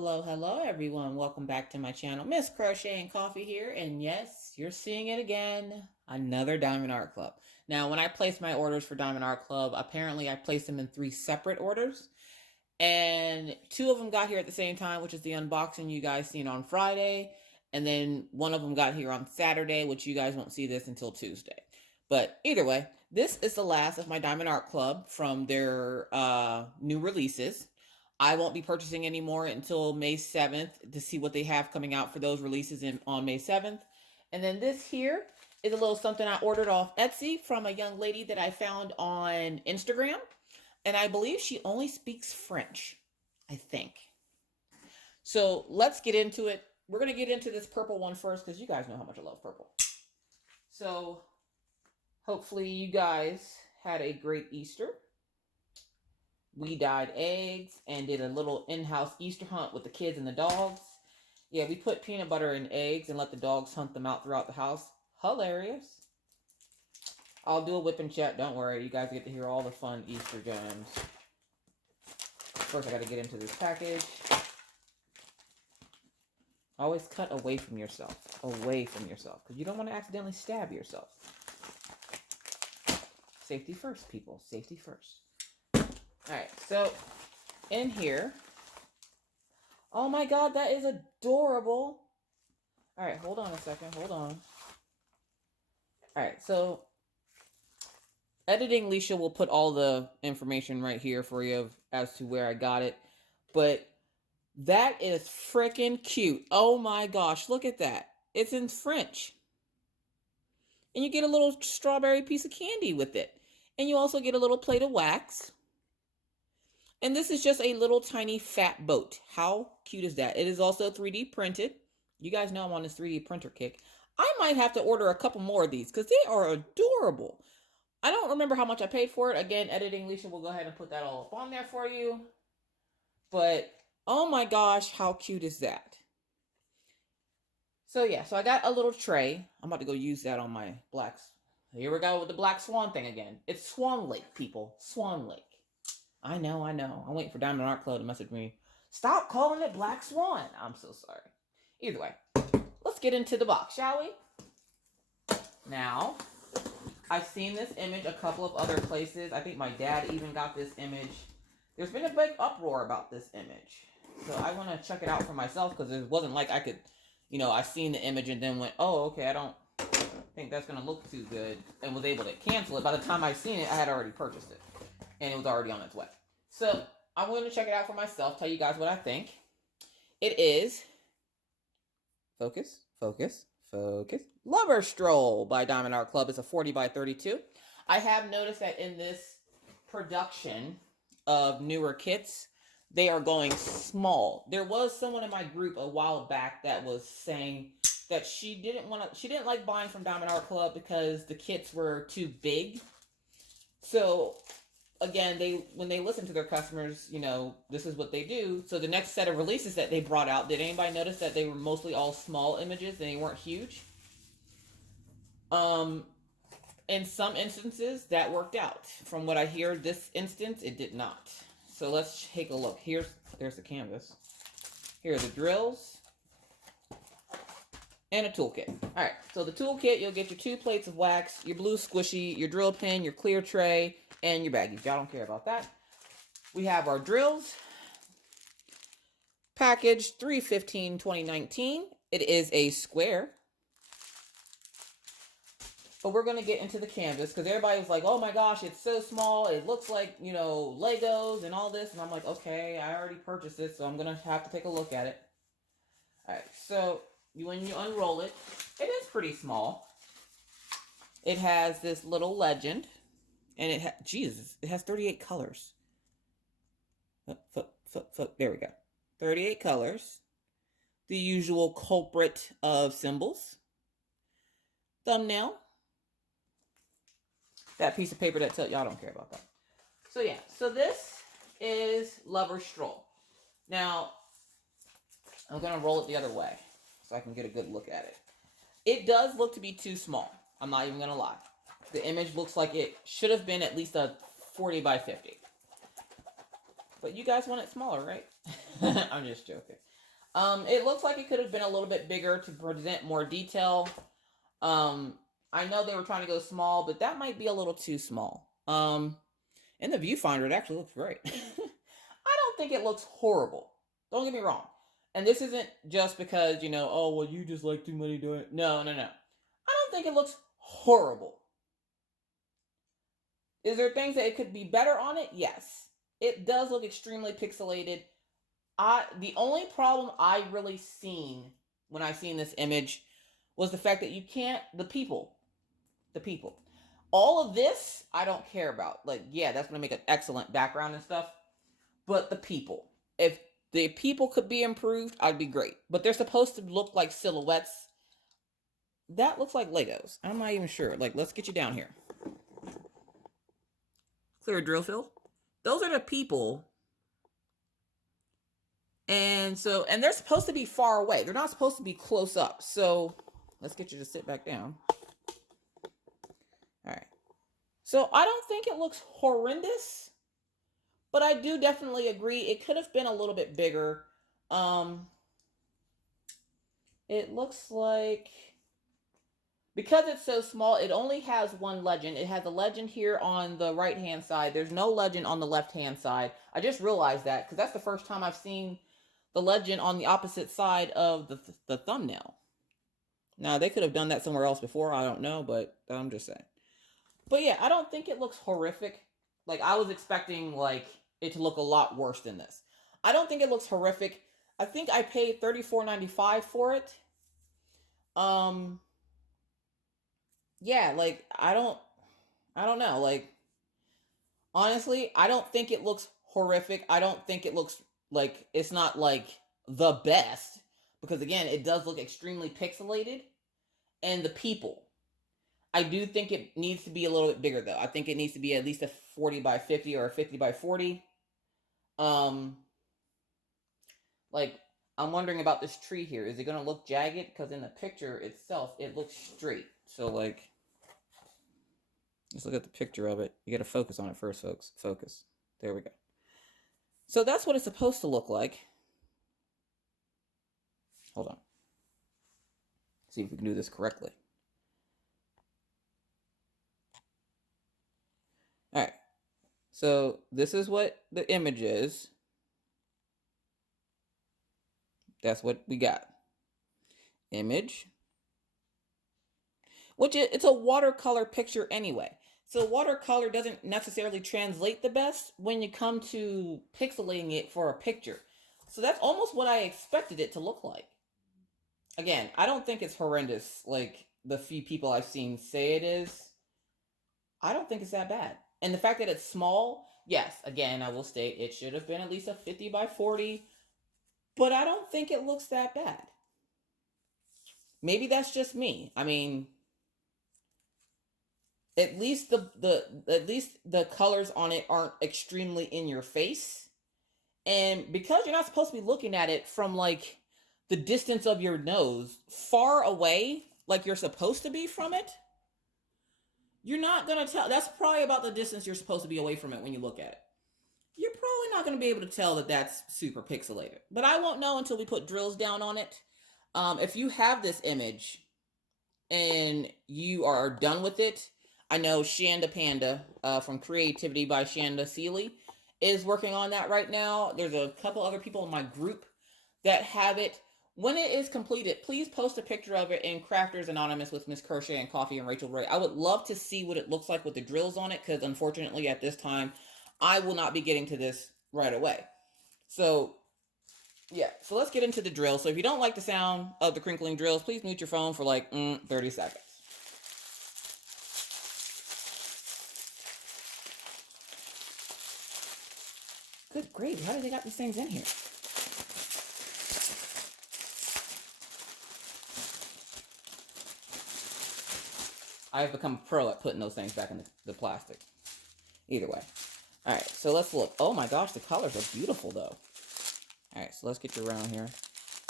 Hello everyone. Welcome back to my channel. Miss Crochet and Coffee here. And yes, you're seeing it again. Another Diamond Art Club. Now, when I placed my orders for Diamond Art Club, apparently I placed them in 3 separate orders. And 2 of them got here at the same time, which is the unboxing you guys seen on Friday. And then 1 of them got here on Saturday, which you guys won't see this until Tuesday. But either way, this is the last of my Diamond Art Club from their new releases. I won't be purchasing anymore until May 7th to see what they have coming out for those releases on May 7th. And then this here is a little something I ordered off Etsy from a young lady that I found on Instagram. And I believe she only speaks French, I think. So let's get into it. We're going to get into this purple one first because you guys know how much I love purple. So hopefully you guys had a great Easter. We dyed eggs and did a little in-house Easter hunt with the kids and the dogs. Yeah, we put peanut butter in eggs and let the dogs hunt them out throughout the house. Hilarious. I'll do a whipping chat. Don't worry. You guys get to hear all the fun Easter gems. First, I got to get into this package. Always cut away from yourself. Away from yourself. Because you don't want to accidentally stab yourself. Safety first, people. Safety first. Alright, so in here, oh my god, that is adorable. Alright, hold on a second, hold on. Alright, so editing Leisha will put all the information right here for you as to where I got it. But that is freaking cute. Oh my gosh, look at that. It's in French. And you get a little strawberry piece of candy with it. And you also get a little plate of wax. And this is just a little tiny fat boat. How cute is that? It is also 3D printed. You guys know I'm on this 3D printer kick. I might have to order a couple more of these because they are adorable. I don't remember how much I paid for it. Again, editing Leisha will go ahead and put that all up on there for you. But, oh my gosh, how cute is that? So yeah, so I got a little tray. I'm about to go use that on my blacks. Here we go with the black swan thing again. It's Swan Lake, people. Swan Lake. I know. I'm waiting for Diamond Art Club to message me. Stop calling it Black Swan. I'm so sorry. Either way, let's get into the box, shall we? Now, I've seen this image a couple of other places. I think my dad even got this image. There's been a big uproar about this image. So I want to check it out for myself because it wasn't like I could, I seen the image and then went, oh, okay, I don't think that's going to look too good and was able to cancel it. By the time I seen it, I had already purchased it. And it was already on its way. So, I'm going to check it out for myself, tell you guys what I think. It is, focus, Lover Stroll by Diamond Art Club. It's a 40 by 32. I have noticed that in this production of newer kits, they are going small. There was someone in my group a while back that was saying that she didn't like buying from Diamond Art Club because the kits were too big. So, again, when they listen to their customers, this is what they do. So the next set of releases that they brought out, did anybody notice that they were mostly all small images and they weren't huge? In some instances, that worked out. From what I hear, this instance, it did not. So let's take a look. There's the canvas. Here are the drills. And a toolkit. Alright, so the toolkit, you'll get your 2 plates of wax, your blue squishy, your drill pen, your clear tray, and your baggies. Y'all don't care about that. We have our drills. Package 3/15/2019. It is a square. But we're going to get into the canvas because everybody was like, oh my gosh, it's so small. It looks like, Legos and all this. And I'm like, okay, I already purchased it, so I'm going to have to take a look at it. Alright, so when you unroll it, it is pretty small. It has this little legend. And it has 38 colors. There we go. 38 colors. The usual culprit of symbols. Thumbnail. That piece of paper that tells y'all don't care about that. So yeah, so this is Lover Stroll. Now, I'm going to roll it the other way so I can get a good look at it. It does look to be too small. I'm not even going to lie. The image looks like it should have been at least a 40 by 50. But you guys want it smaller, right? I'm just joking. It looks like it could have been a little bit bigger to present more detail. I know they were trying to go small, but that might be a little too small. In the viewfinder, it actually looks great. I don't think it looks horrible. Don't get me wrong. And this isn't just because, oh, well, you just like too many doing it. No, no, no. I don't think it looks horrible. Is there things that it could be better on it? Yes. It does look extremely pixelated. The only problem I really seen when I seen this image was the fact that you can't, the people. All of this, I don't care about. Like, yeah, that's going to make an excellent background and stuff. But the people. If the people could be improved, I'd be great. But they're supposed to look like silhouettes. That looks like Legos. I'm not even sure. Like, let's get you down here. Clear drill field. Those are the people. And they're supposed to be far away. They're not supposed to be close up. So let's get you to sit back down. All right. So I don't think it looks horrendous, but I do definitely agree it could have been a little bit bigger. It looks like, because it's so small, it only has one legend. It has a legend here on the right-hand side. There's no legend on the left-hand side. I just realized that because that's the first time I've seen the legend on the opposite side of the thumbnail. Now, they could have done that somewhere else before. I don't know, but I'm just saying. But yeah, I don't think it looks horrific. Like, I was expecting, like, it to look a lot worse than this. I don't think it looks horrific. I think I paid $34.95 for it. Yeah, like, I don't know. Like, honestly, I don't think it looks horrific. I don't think it looks like, it's not like the best, because again, it does look extremely pixelated. And the people, I do think it needs to be a little bit bigger though. I think it needs to be at least a 40 by 50 or a 50 by 40. Like, I'm wondering about this tree here. Is it going to look jagged? Because in the picture itself, it looks straight. So, like, let's look at the picture of it. You got to focus on it first, folks. Focus. There we go. So that's what it's supposed to look like. Hold on. See if we can do this correctly. All right. So this is what the image is. That's what we got. Image. Which it's a watercolor picture anyway. So watercolor doesn't necessarily translate the best when you come to pixelating it for a picture. So that's almost what I expected it to look like. Again, I don't think it's horrendous like the few people I've seen say it is. I don't think it's that bad. And the fact that it's small, yes, again, I will state it should have been at least a 50 by 40. But I don't think it looks that bad. Maybe that's just me. I mean, at least the colors on it aren't extremely in your face. And because you're not supposed to be looking at it from like the distance of your nose far away, like you're supposed to be from it, you're not going to tell. That's probably about the distance you're supposed to be away from it when you look at it. You're probably not going to be able to tell that that's super pixelated. But I won't know until we put drills down on it. If you have this image and you are done with it, I know Shanda Panda from Creativity by Shanda Seeley is working on that right now. There's a couple other people in my group that have it. When it is completed, please post a picture of it in Crafters Anonymous with Miss Kershaw and Coffee and Rachel Ray. I would love to see what it looks like with the drills on it, because unfortunately at this time, I will not be getting to this right away. So, yeah. So let's get into the drill. So if you don't like the sound of the crinkling drills, please mute your phone for like 30 seconds. Good gravy. How did they got these things in here? I've become a pro at putting those things back in the plastic. Either way. All right, so let's look. Oh my gosh, the colors are beautiful though. All right, so let's get you around here.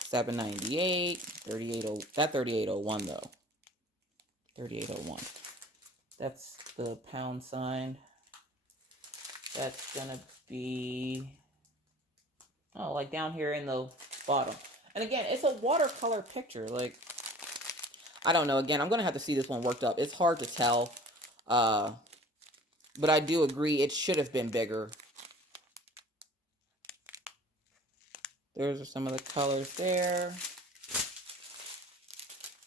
798, 38, that 3801 though. 3801. That's the pound sign. That's gonna be, oh, know, like down here in the bottom. And again, it's a watercolor picture. Like, I don't know. Again, I'm going to have to see this one worked up. It's hard to tell. But I do agree it should have been bigger. There's some of the colors there.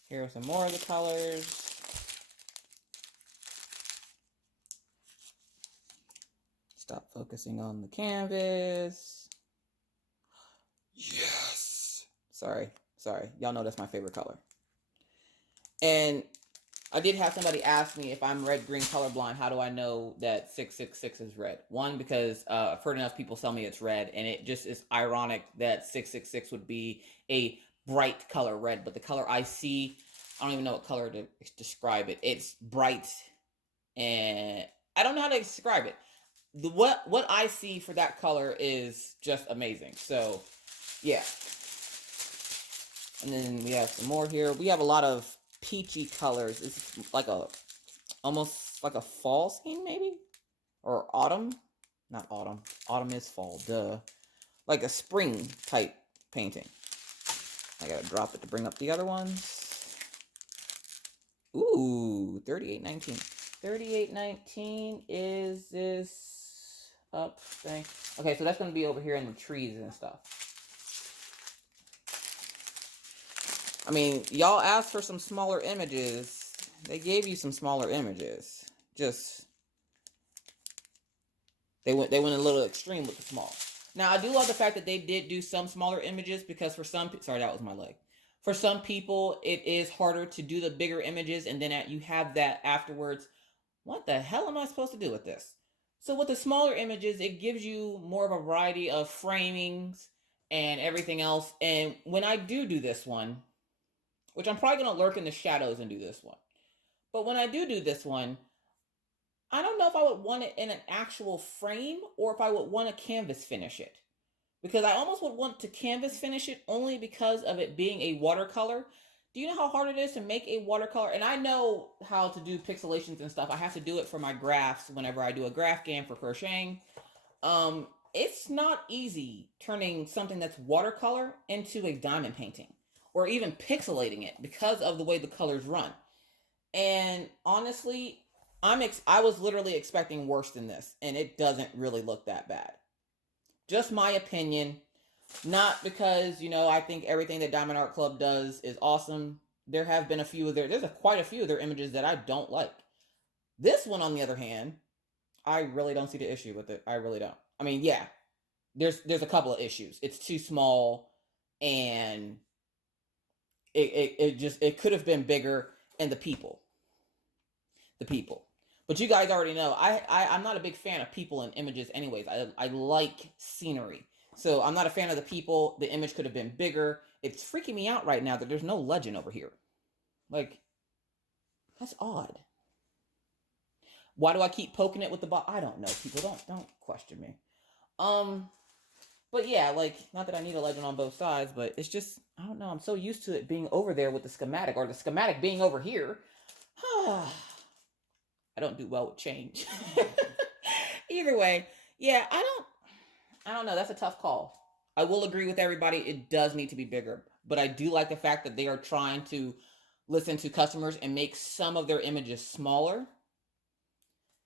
Here are some more of the colors. Stop focusing on the canvas. Yes. Sorry. Y'all know that's my favorite color. And I did have somebody ask me if I'm red-green colorblind, how do I know that 666 is red? One, because I've heard enough people tell me it's red, and it just is ironic that 666 would be a bright color red, but the color I see, I don't even know what color to describe it. It's bright, and I don't know how to describe it. What I see for that color is just amazing. So, yeah. And then we have some more here. We have a lot of peachy colors. It's like almost like a fall scene, maybe? Or autumn? Not autumn. Autumn is fall, duh. Like a spring type painting. I gotta drop it to bring up the other ones. Ooh, 3819. 3819 is this up thing. Okay, so that's gonna be over here in the trees and stuff. I mean, y'all asked for some smaller images. They gave you some smaller images. Just, they went a little extreme with the small. Now, I do love the fact that they did do some smaller images, because for some, sorry, that was my leg. For some people, it is harder to do the bigger images, and then you have that afterwards. What the hell am I supposed to do with this? So with the smaller images, it gives you more of a variety of framings and everything else. And when I do this one, which I'm probably going to lurk in the shadows and do this one. But when I do this one, I don't know if I would want it in an actual frame or if I would want to canvas finish it. Because I almost would want to canvas finish it only because of it being a watercolor. Do you know how hard it is to make a watercolor? And I know how to do pixelations and stuff. I have to do it for my graphs whenever I do a graph GAN for crocheting. It's not easy turning something that's watercolor into a diamond painting, or even pixelating it because of the way the colors run. And honestly, I was literally expecting worse than this, and it doesn't really look that bad. Just my opinion, not because, you know, I think everything that Diamond Art Club does is awesome. There have been quite a few of their images that I don't like. This one, on the other hand, I really don't see the issue with it. I really don't. I mean, yeah, there's a couple of issues. It's too small, and it could have been bigger. And the people, but you guys already know I'm not a big fan of people in images anyways. I like scenery, so I'm not a fan of the people. The image could have been bigger. It's freaking me out right now that there's no legend over here. Like, that's odd. Why do I keep poking it with the ball? I don't know, people. Don't question me. But yeah, like, not that I need a legend on both sides, but it's just, I don't know, I'm so used to it being over there with the schematic, or the schematic being over here. I don't do well with change. Either way, yeah, I don't know, that's a tough call. I will agree with everybody, it does need to be bigger, but I do like the fact that they are trying to listen to customers and make some of their images smaller.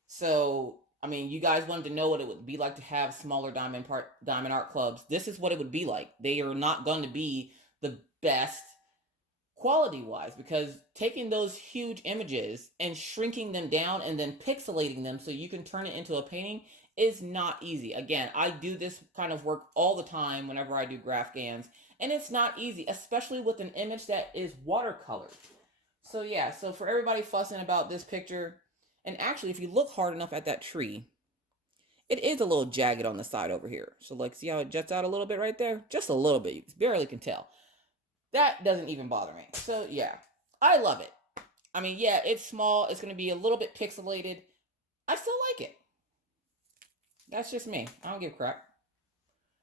So, I mean, you guys wanted to know what it would be like to have smaller Diamond Art Clubs. This is what it would be like. They are not going to be the best quality-wise, because taking those huge images and shrinking them down and then pixelating them so you can turn it into a painting is not easy. Again, I do this kind of work all the time whenever I do graph GANs, and it's not easy, especially with an image that is watercolored. So yeah, so for everybody fussing about this picture, and actually, if you look hard enough at that tree, it is a little jagged on the side over here. So, like, see how it juts out a little bit right there? Just a little bit. You barely can tell. That doesn't even bother me. So, yeah, I love it. I mean, yeah, it's small. It's going to be a little bit pixelated. I still like it. That's just me. I don't give a crap.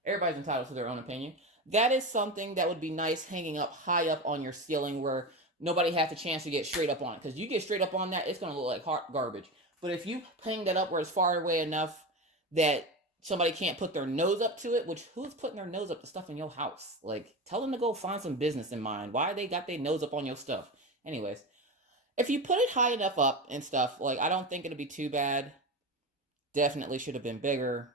Everybody's entitled to their own opinion. That is something that would be nice hanging up high up on your ceiling where nobody has the chance to get straight up on it. Because you get straight up on that, it's going to look like hot garbage. But if you hang that up where it's far away enough that somebody can't put their nose up to it, which who's putting their nose up to stuff in your house? Like, tell them to go find some business in mind. Why they got their nose up on your stuff? Anyways, if you put it high enough up and stuff, like, I don't think it'd be too bad. Definitely should have been bigger.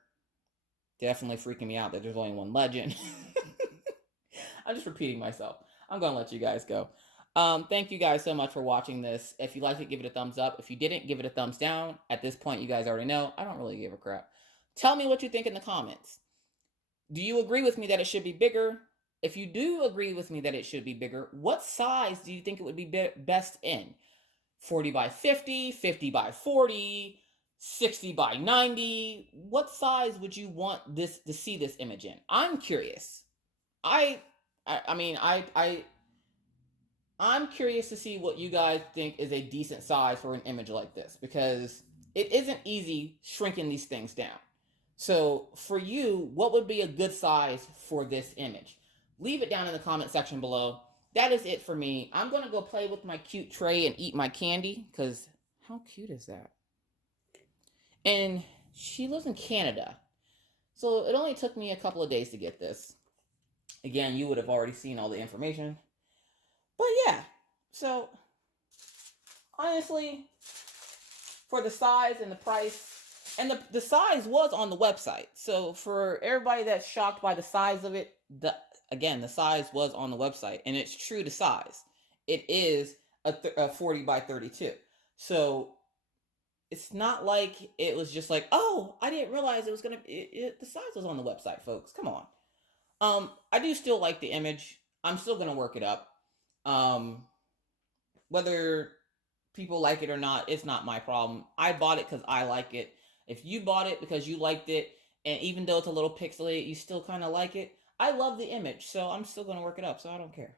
Definitely freaking me out that there's only one legend. I'm just repeating myself. I'm going to let you guys go. Thank you guys so much for watching this. If you liked it, give it a thumbs up. If you didn't, give it a thumbs down. At this point, you guys already know, I don't really give a crap. Tell me what you think in the comments. Do you agree with me that it should be bigger? If you do agree with me that it should be bigger, what size do you think it would be best in? 40 by 50, 50 by 40, 60 by 90? What size would you want this to see this image in? I'm curious. I'm curious to see what you guys think is a decent size for an image like this, because it isn't easy shrinking these things down. So for you, what would be a good size for this image? Leave it down in the comment section below. That is it for me. I'm going to go play with my cute tray and eat my candy, because how cute is that? And she lives in Canada. So it only took me a couple of days to get this. Again, you would have already seen all the information. But yeah, so honestly, for the size and the price, and the size was on the website. So for everybody that's shocked by the size of it, again, the size was on the website, and it's true to size. It is a 40 by 32. So it's not like it was just like, oh, I didn't realize it was going to, the size was on the website, folks. Come on. I do still like the image. I'm still going to work it up. Whether people like it or not, it's not my problem. I bought it because I like it. If you bought it because you liked it, and even though it's a little pixelated, you still kind of like it, I love the image, so I'm still going to work it up, so I don't care.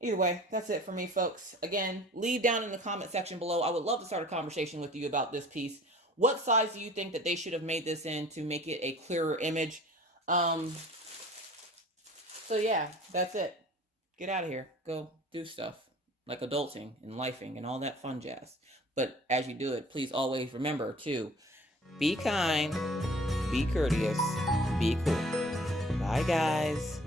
Either way, that's it for me, folks. Again, leave down in the comment section below. I would love to start a conversation with you about this piece. What size do you think that they should have made this in to make it a clearer image? So yeah, that's it. Get out of here. Go do stuff like adulting and lifing and all that fun jazz. But as you do it, please always remember to be kind, be courteous, be cool. Bye, guys.